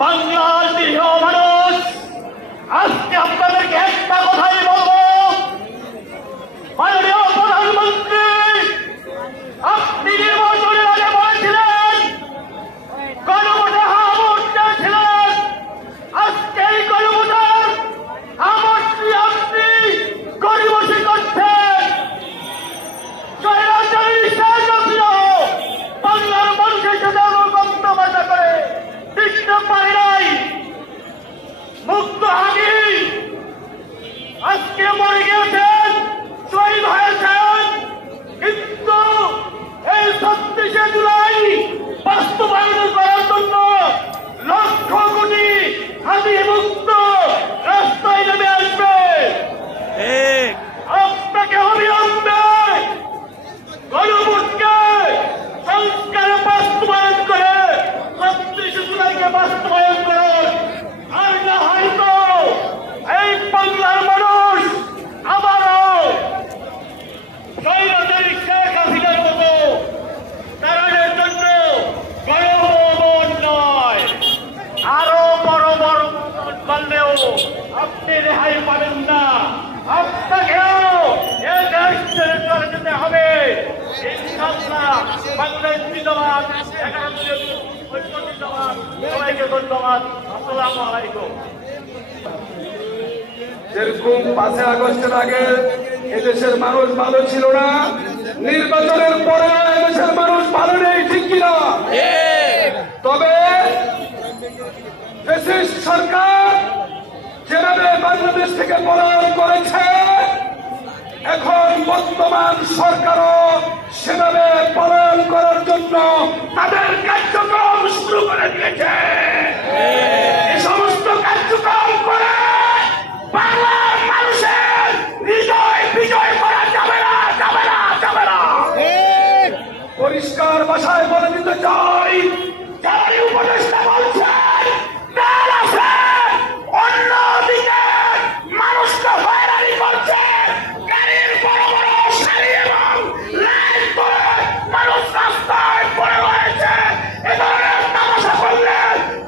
বাংলার নিরীহ মানুষ, আজকে আপনাদেরকে একটা কথাই বলবো, মাননীয় প্রধানমন্ত্রী, আপনি নির্বাচনের আগে বলেছিলেন গণভোটে হা ভোট চেয়েছিলেন। আজকে এই গণভোটের হা ভোটটি আপনি গরিবসী করছেন। স্বৈরাচারী শেখ হাসিনা বাংলার মানুষের সাথে বক্তব্য করে টিকতে পারে নাই। মুক্ত হানি আজকে মরে গিয়েছেন, শহীদ হয়েছেন, কিন্তু এই ৩৬শে জুলাই বাস্তবায়ন করার জন্য লক্ষ কোটি হানি মুক্ত রাস্তায় নেমে আসবে। আপনাকে অবিলম্বে গণভোটকে সংস্কারে বাস্তবায়ন করে ৩৬শে জুলাইকে বাস্তবায়ন করুন। আর না হয়তো এই বাংলার মানুষ আবারও স্বৈরাচারী শেখ হাসিনার মতো তারাদের জন্য গণভোট নয়, আরো বড় বড় করলেও আপনি রেহাই পাবেন না। আপনাকেও এ দেশ ছেড়ে চলে যেতে হবে। ইনশাআল্লাহ বাংলাদেশ জিন্দাবাদ, 11 জিন্দাবাদ। সবাইকে ধন্যবাদ। আসসালামু আলাইকুম। যেরকম 5 আগস্টের আগে এদেশের মানুষ ভালো ছিল না, নির্বাচনের পরে এদেশের মানুষ ভালো নেই, ঠিক কিনা? তবে ফ্যাসিস্ট সরকার যেভাবে বাংলাদেশ থেকে পলায়ন করেছে, এখন বর্তমান সরকারও সেভাবে পলায়ন করার জন্য তাদের কার্যক্রম শুরু করে দিয়েছে। এই সমস্ত কার্যক্রম করে বাংলার মানুষের হৃদয় বিজয় করা যাবে না, যাবে না, যাবে না। পরিষ্কার ভাষায় বলে দিতে চাই, যারা এই উপদেষ্টা বলছেন তার আছে, অন্যদিকে মানুষকে হয়রানি করছে, গাড়ির বড় বড় সারি এবং লাইন করে মানুষ রাস্তায় পড়ে রয়েছে। এ ধরনের তামাশা করলে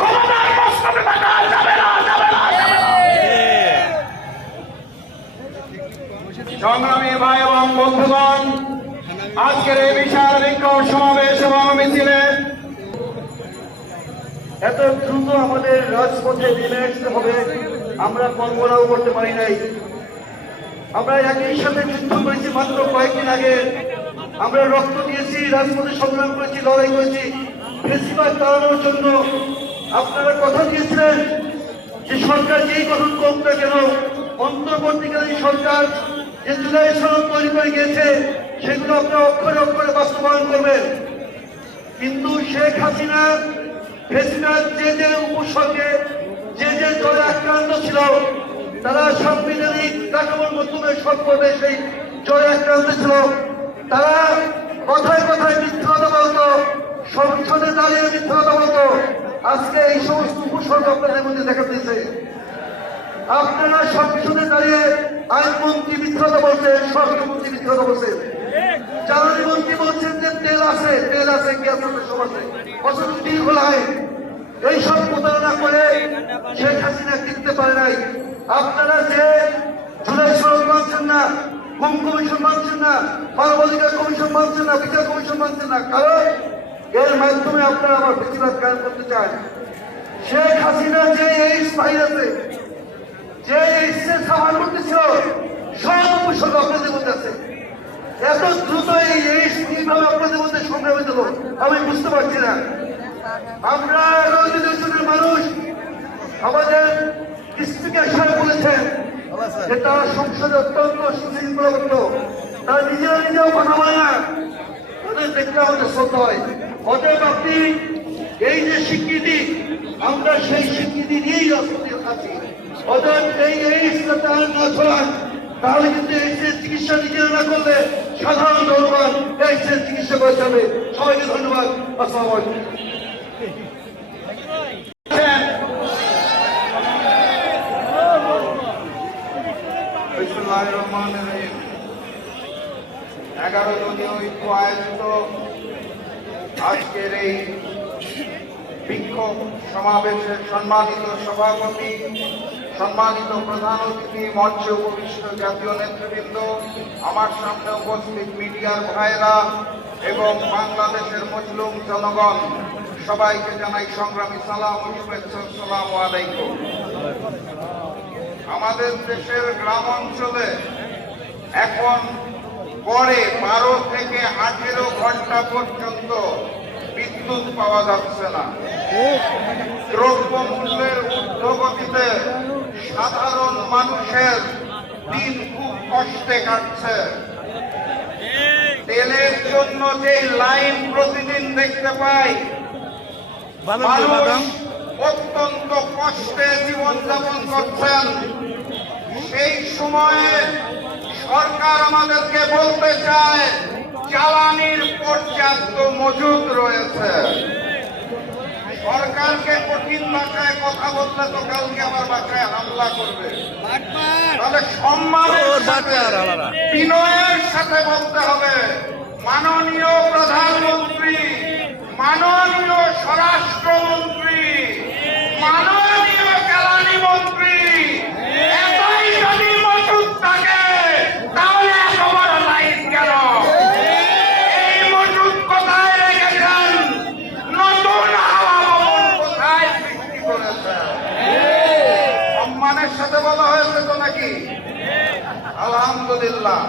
ক্ষমতার মস্তকে থাকা যাবে না, যাবে না, যাবে না। সংগ্রামী ভাই এবং বন্ধুগণ, আজকের এই বিশাল বিক্ষোভ সমাবেশ এবং মিছিলে এত দ্রুত আমাদের রাজপথে নেমে আসতে হবে আমরা কল্পনাও করতে পারি নাই। আমরা একই সাথে যুদ্ধ করেছি মাত্র কয়েকদিন আগে, আমরা রক্ত দিয়েছি, রাজপথে সংগ্রাম করেছি, লড়াই করেছি ফেসিবাদ তাড়ানোর জন্য। আপনারা কথা দিয়েছিলেন যে সরকার যেই গঠন করুক না কেন, অন্তর্বর্তীকালীন সরকার যে জুলাই সনদ তৈরি করে গিয়েছে সেগুলো আপনারা অক্ষরে অক্ষরে বাস্তবায়ন করবেন। কিন্তু শেখ হাসিনা ফেসিবাদ যে যে উপসর্গে যে যে জ্বরে আক্রান্ত ছিল, তারা সাংবিধানিক কাঠামোর মাধ্যমে সব করবে সেই জ্বরে আক্রান্ত ছিল। তারা কথায় কথায় মিথ্যা কথা বলতো, সংসদে দাঁড়িয়ে মিথ্যা কথা বলতো। আজকে এই সমস্ত উপসর্গ আপনাদের মধ্যে দেখা দিয়েছে। আপনারা সংসদে দাঁড়িয়ে আইনমন্ত্রী মিথ্যা কথা বলছেন, স্বরাষ্ট্রমন্ত্রী মিথ্যা কথা বলছেন, জ্বালানি মন্ত্রী বলছেন যে তেল আছে, তেল আছে, গ্যাস আছে, সব আছে, অথচ তিল খোলায়। এইসব প্রতারণা করে শেখ হাসিনা কিনতে পারে নাই। আপনারা যে জুলাই সনদ মানছেন না, গুম কমিশন মানছেন না, মানবাধিকার কমিশন মানছেন না, বিচার কমিশন মানছেন না, কারণ এর মাধ্যমে আপনারা আবার বেশিরভাগ কায়ন করতে চান। শেখ হাসিনা যে এই ভাইরাসে যে এইচএস সামাল করতেছিল, সব উপসর্গ আপনাদের মধ্যে আছে। এত দ্রুত এই এইচ কিভাবে আপনাদের মধ্যে সংক্রামিত হলো আমি বুঝতে পারছি না। আমরা 11 দেশের মানুষ, আমাদের স্পিকার সাহেব বলেছেন যে তারা সংসদে অত্যন্ত সুশৃঙ্খলাবদ্ধ, তারা নিজেরা নিজেও কথা বলে না, তাদের দেখতে আমাদের শ্রদ্ধা হয়। অতএব আপনি এই যে স্বীকৃতি, আমরা সেই স্বীকৃতি নিয়েই রাজনীতি আছি। অতএব এই এইচটা তারা না ছড়ান, তাহলে কিন্তু এইচের চিকিৎসা নিজেরা না করলে সাধারণ জনগণ এইচের চিকিৎসা করে যাবে। সবাইকে ধন্যবাদ। আসসালামু আলাইকুম। 11 দলীয় ঐক্য আয়োজিত আজকের এই বিক্ষোভ সমাবেশের সম্মানিত সভাপতি, সম্মানিত প্রধান অতিথি, মঞ্চে উপবিষ্ট জাতীয় নেতৃবৃন্দ, আমার সামনে উপস্থিত মিডিয়ার ভাইরা এবং বাংলাদেশের মজলুম জনগণ, সবাইকে জানাই সংগ্রামী সালাম ও শুভেচ্ছা। আসসালামু আলাইকুম। আমাদের দেশের গ্রাম অঞ্চলে এখন গড়ে 12 থেকে 18 ঘন্টা পর্যন্ত বিদ্যুৎ পাওয়া যাচ্ছে না। দ্রব্যমূল্যের ঊর্ধ্বগতিতে সাধারণ মানুষের দিন খুব কষ্টে কাটছে। তেলের জন্য যে লাইন প্রতিদিন দেখতে পাই, মানুষ অত্যন্ত কষ্টে জীবনযাপন করছেন। সেই সময়ে সরকার আমাদেরকে বলতে চায় জ্বালানির পর্যাপ্ত মজুদ রয়েছে। সরকারকে কঠিন ভাষায় কথা বললে তো কালকে আমার বাসায় হামলা করবে। তাহলে সম্মানের সাথে, বিনয়ের সাথে বলতে হবে, মাননীয় প্রধানমন্ত্রী, মাননীয় স্বরাষ্ট্রমন্ত্রী, মাননীয় জ্বালানি মন্ত্রী, এতই যদি মজুদ থাকে তাহলে এত বড় লাইন কেন? এই মজুদ কোথায় রেখেছেন? নতুন হাওয়া ভবন কোথায় সৃষ্টি করেছেন? সম্মানের সাথে বলা হয়েছে তো নাকি? আলহামদুলিল্লাহ।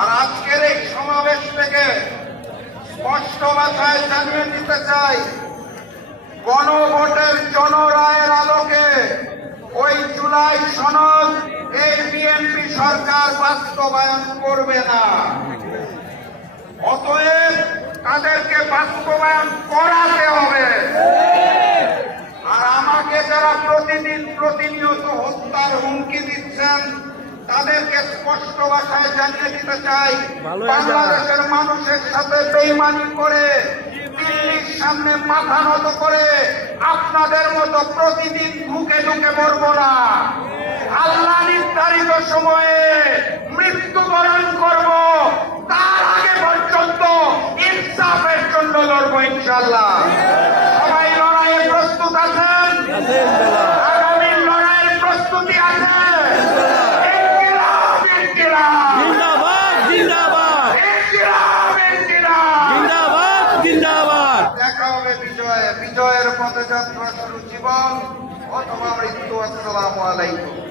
আর আজকের এই সমাবেশ থেকে স্পষ্ট ভাষায় জানিয়ে দিতে চাই, গণভোটের জনরায়ের আলোকে ওই জুলাই সনদ এই বিএনপি সরকার বাস্তবায়ন করবে না। অতএব তাদেরকে বাস্তবায়ন করাতে হবে। আর আমাকে যারা প্রতিদিন প্রতিনিয়ত হত্যার হুমকি দিচ্ছেন তাদেরকে স্পষ্ট ভাষায় জানিয়ে দিতে চাই, বাংলাদেশের মানুষের সাথে বেইমানি করে, দিল্লির সামনে মাথা নত করে আপনাদের মতো প্রতিদিন ঢুকে ঢুকে মরবো না। আল্লাহ নির্ধারিত সময়ে মৃত্যুবরণ করব, তার আগে পর্যন্ত ইনসাফের জন্য লড়বো ইনশাআল্লাহ। সবাই লড়াইয়ে প্রস্তুত আছেন? আগামী লড়াইয়ের প্রস্তুতি আছে? দেখা হবে বিজয়ে। বিজয়ের পথে যাত্রা শুরু জীবন অথবা মৃত্যু। আসসালামু আলাইকুম।